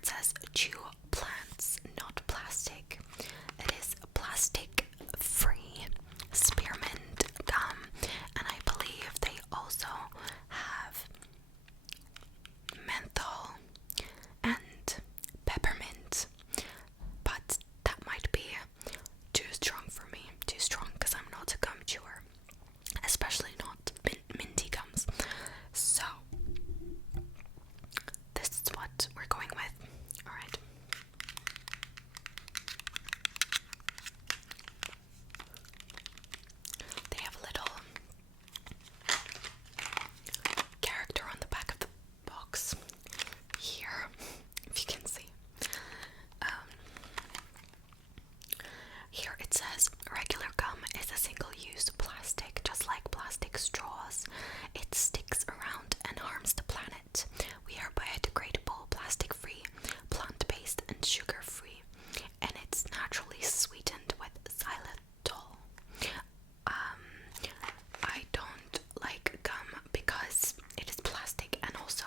it says chew plants, not plastic. It is plastic free spearmint gum, and I believe they also have menthol and peppermint, but that might be too strong for me. Too strong because I'm not a gum chewer, especially not minty gums. So this is what we're going with. Alright. They have a little character on the back of the box here, if you can see. Here it says regular gum is a single-use plastic, just like plastic straws. It sticks around and harms the planet. We are biodegradable, plastic-free, plant-based, and sugar-free, and it's naturally sweetened with xylitol. I don't like gum because it is plastic, and also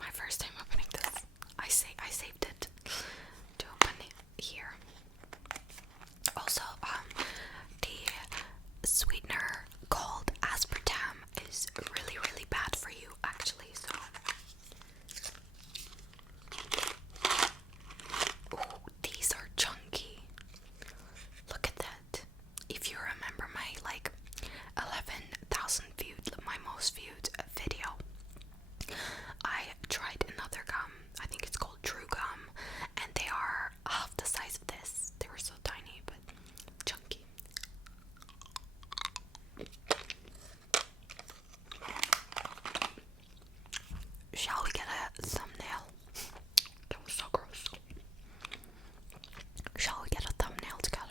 my first time opening this, I saved it to open it here. Also, the sweetener called aspartame is really, really bad for you, actually. So, ooh, these are chunky. Look at that. If you remember my 11,000 my most viewed video, I tried another gum. I think it's called True Gum, and they are half the size of this. They were so tiny, but chunky. Shall we get a thumbnail? That was so gross. Shall we get a thumbnail together?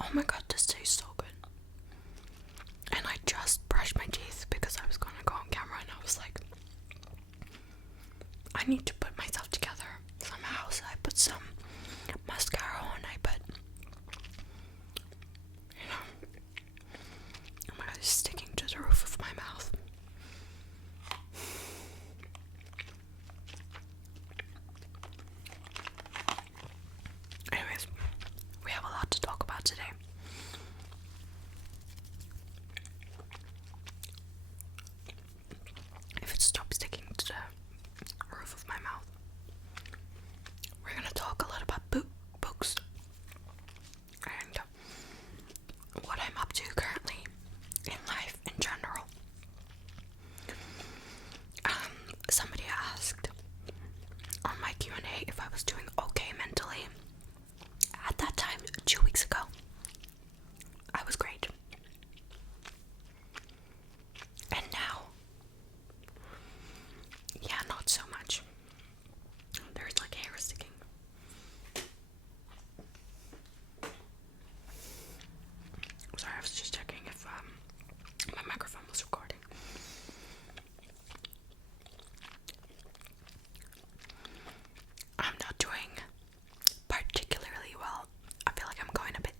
Oh my god, this tastes so good. And I just brushed my teeth because I was gonna go on camera, and I was like, I need to put myself together somehow. So I put some mascara on, I put, oh my god, it's sticking to the roof of my mouth. Anyways, we have a lot to talk about today. If it stops sticking to the roof of my mouth, we're gonna talk a lot about books and what I'm up to currently in life in general. Somebody asked on my Q&A if I was doing okay mentally. At that time, 2 weeks ago, I was great. And now, yeah, not so much. There's like hair sticking. Sorry, I was just checking if my microphone was recording. I'm not doing particularly well. I feel like I'm going a bit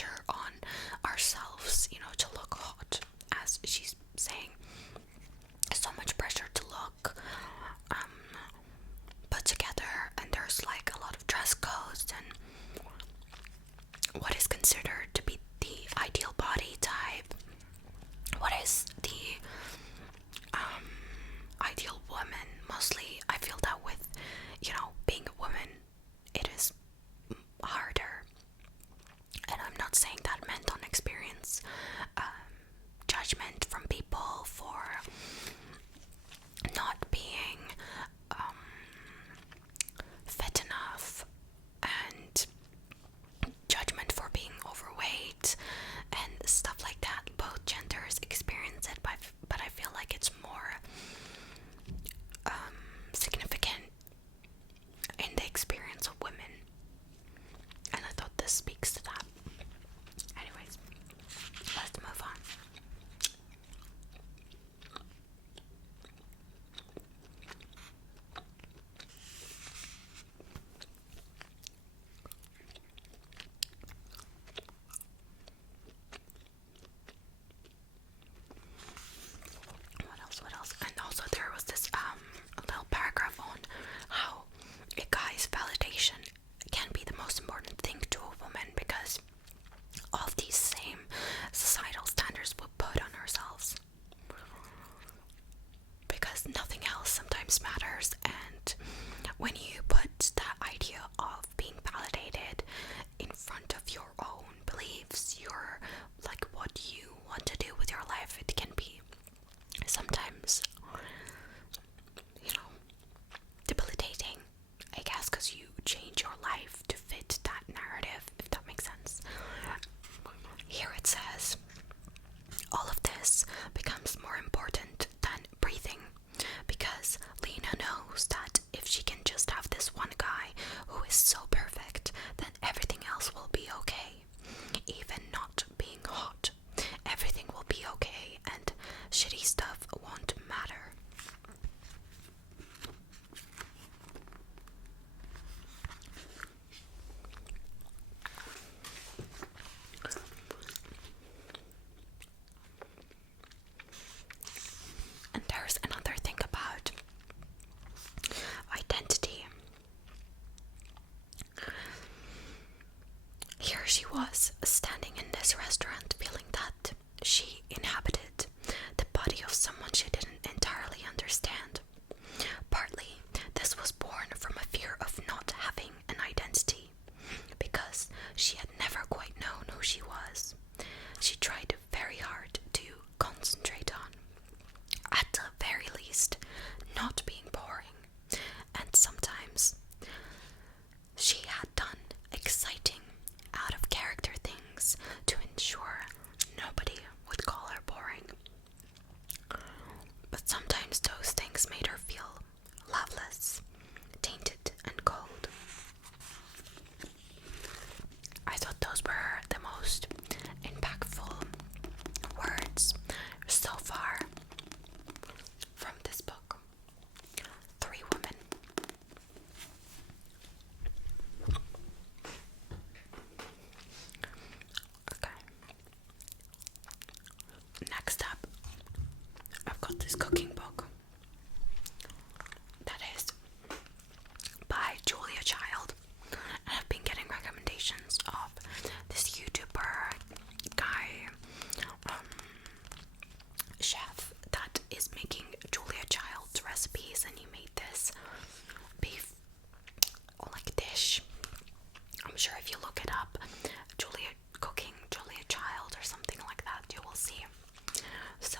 pressure on ourselves, to look hot, as she's saying. So much pressure to look put together, and there's like a lot of dress codes and what is considered to be the ideal body type, what is the ideal woman. Mostly I feel that with being a woman, it is harder, and I'm not saying that men don't experience judgment from people for not being fit enough, and judgment for being overweight and stuff like that. Both genders experience it, but I feel like it's more significant in the experience of women, and I thought this speaks to that. Anyways, let's move on. What else? And also there was this little paragraph on how a guy's validation can be the most important thing to a woman, because of these same societal standards we put on ourselves, because nothing else sometimes matters. And when you put that idea of being validated in front of your own beliefs, your like what you want to do with your life, it can be sometimes debilitating, I guess, because you change your life to fit that narrative, if that makes sense. Here it says, all of this becomes more important than breathing, because Lena knows that if she can just have this one guy who is so perfect, then everything else will be okay. Even not being hot, everything will be okay, and shitty stuff won't matter. And there's another thing about identity. Here she was, standing in this restaurant, feeling that she inhabited the body of someone she didn't entirely understand. Partly, this was born from a fear of not having an identity, because she had never quite known who she was. She tried very hard to concentrate on, at the very least, not being boring, and sometimes she had done exciting, out of character things to ensure nobody would call her boring. But sometimes those things made her feel loveless, tainted, and cold. I thought those were the most impactful words so far from this book. 3 women. Okay. Next up, I've got this cooking book that is by Julia Child, and I've been getting recommendations of this YouTuber guy, chef, that is making Julia Child's recipes, and he made this beef dish. I'm sure if you look it up, Julia Child or something like that, you will see. So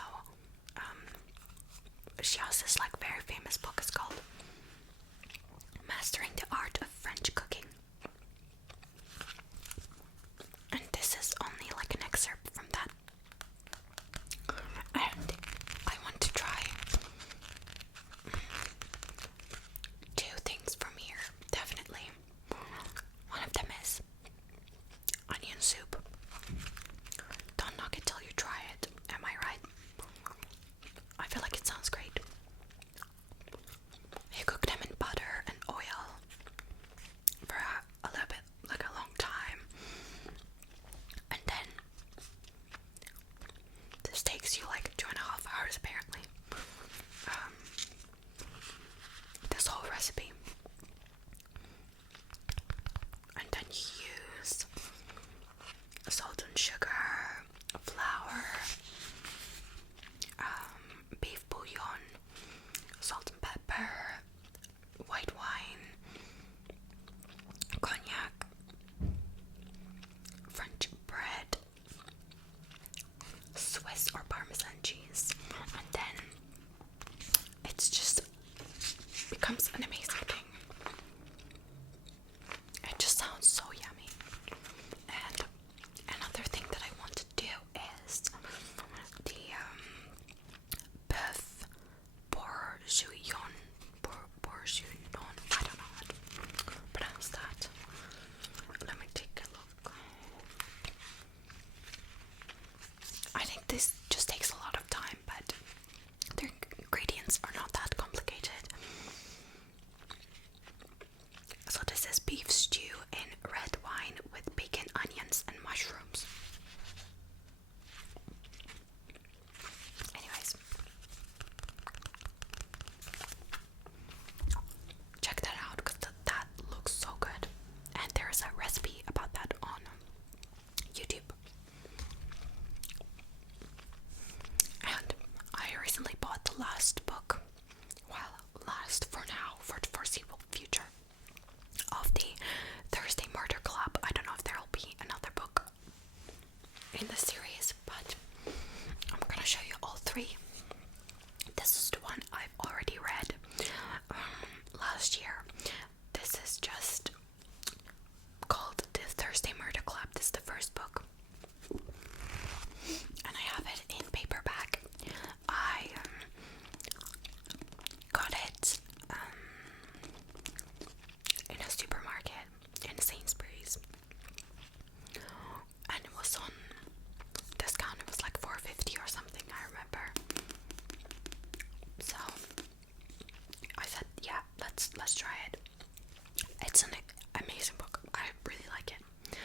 It's an amazing book. I really like it.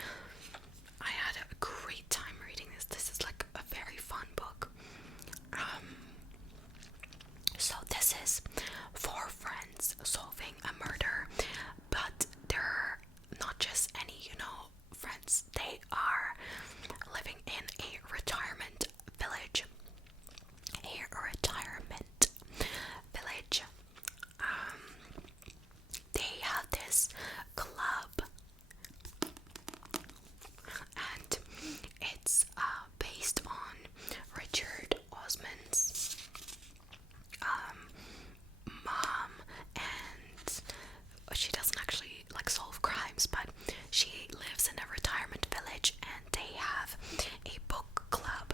I had a great time reading this. This is like a very fun book. So this is four friends solving a murder, but they're not just any, friends. They are living in a retirement village. They have this club, and it's based on Richard Osman's mom, and she doesn't actually like solve crimes, but she lives in a retirement village, and they have a book club.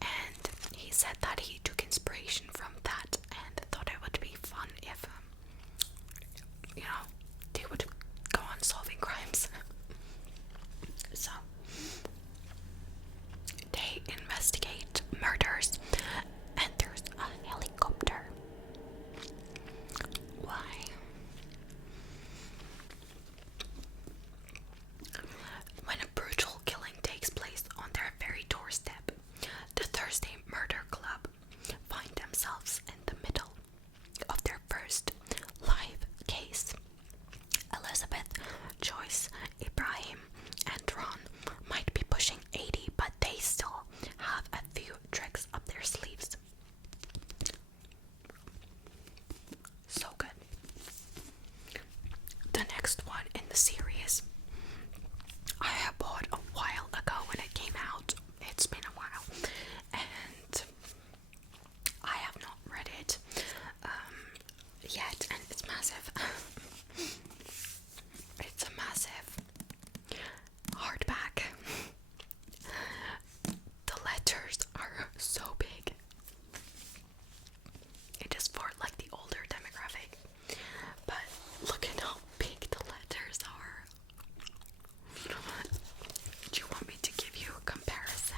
And he said that he took inspiration from that and thought it would be fun if they would go on solving crimes. So they investigate murders, and there's a helicopter. Why? When a brutal killing takes place on their very doorstep, the Thursday Murder Club find themselves in the middle of their first live case. Elizabeth, Joyce, Ibrahim, and Ron might be pushing 80, but they still have a few tricks up their sleeves. So good. The next one in the series I have bought a while ago when it came out. It's been a while, and I have not read it yet, and it's massive. It's a massive hardback. The letters are so big. It is for like the older demographic, but look at how big the letters are. Do you want me to give you a comparison?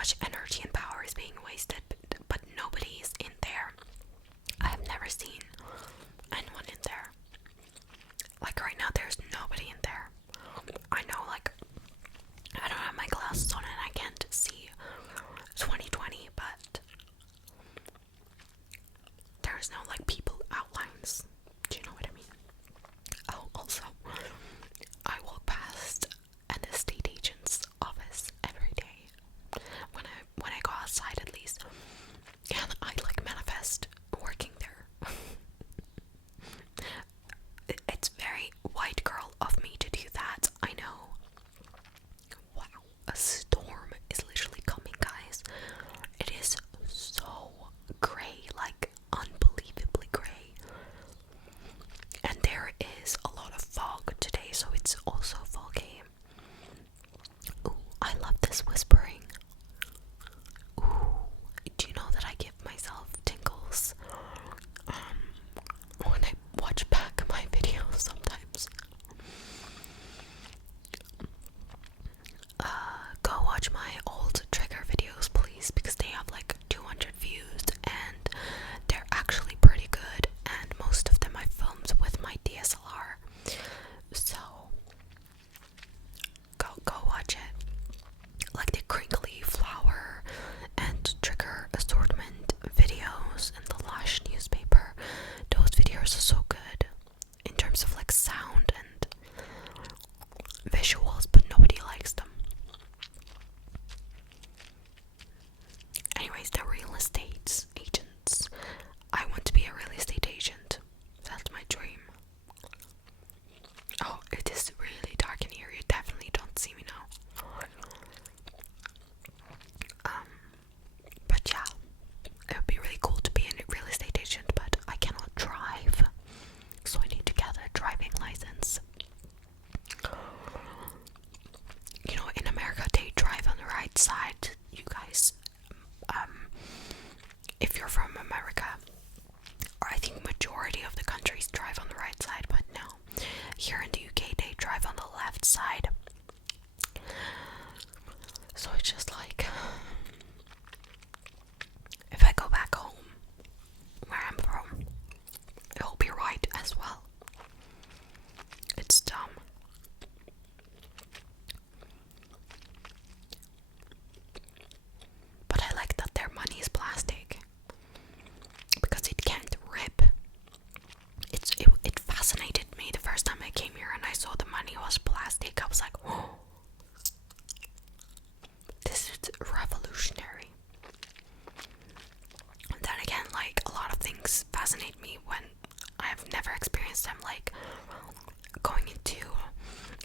much energy and power is being wasted, but nobody is in there. I have never seen anyone in there. Like right now, there's nobody in there. I know, like, I don't have my glasses on and I can't see 2020, but there's no like people outlines. Do you know what I mean? Oh, also, I walk past an estate agent's office every day when I go outside, at least, and I like manifest working there. It's very white girl of me to do that, I know. Wow, a storm is literally coming, guys. It is so grey, like unbelievably grey. And there is a lot of fog today, so it's also foggy. Ooh, I love this whispering. Ooh, do you know that I give myself tingles when I watch back my videos sometimes? Go watch my old trigger videos, please, because they have like 200 views and they're actually pretty good, and most of them I filmed with my DSLR. So go watch it. Like the crinkly flower and trigger assortment videos and the Lush newspaper. Those videos are so good in terms of like sound and visuals, but nobody likes them. Anyways, the real estate agents. I want to be a real estate agent. That's my dream. Oh, it is really dark in here. You definitely don't see me now. But yeah, it would be really cool to be a real estate agent, but I cannot drive, so I need to get a driving license. You know, in America they drive on the right side. You guys, if you're from America, or I think majority of the countries drive on the right side, but no, here in the UK they drive on the left side. So it's just like, if I go back home where I'm from, it'll be right as well. It's dumb. But I like that their money is plastic, because it can't rip. It fascinated me the first time I came here and I saw the money was plastic. I was like, oh, this is revolutionary. And then again, like, a lot of things fascinate me when I have never experienced them, like going into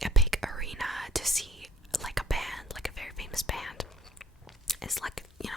a big arena to see like a band, like a very famous band. It's like, you know,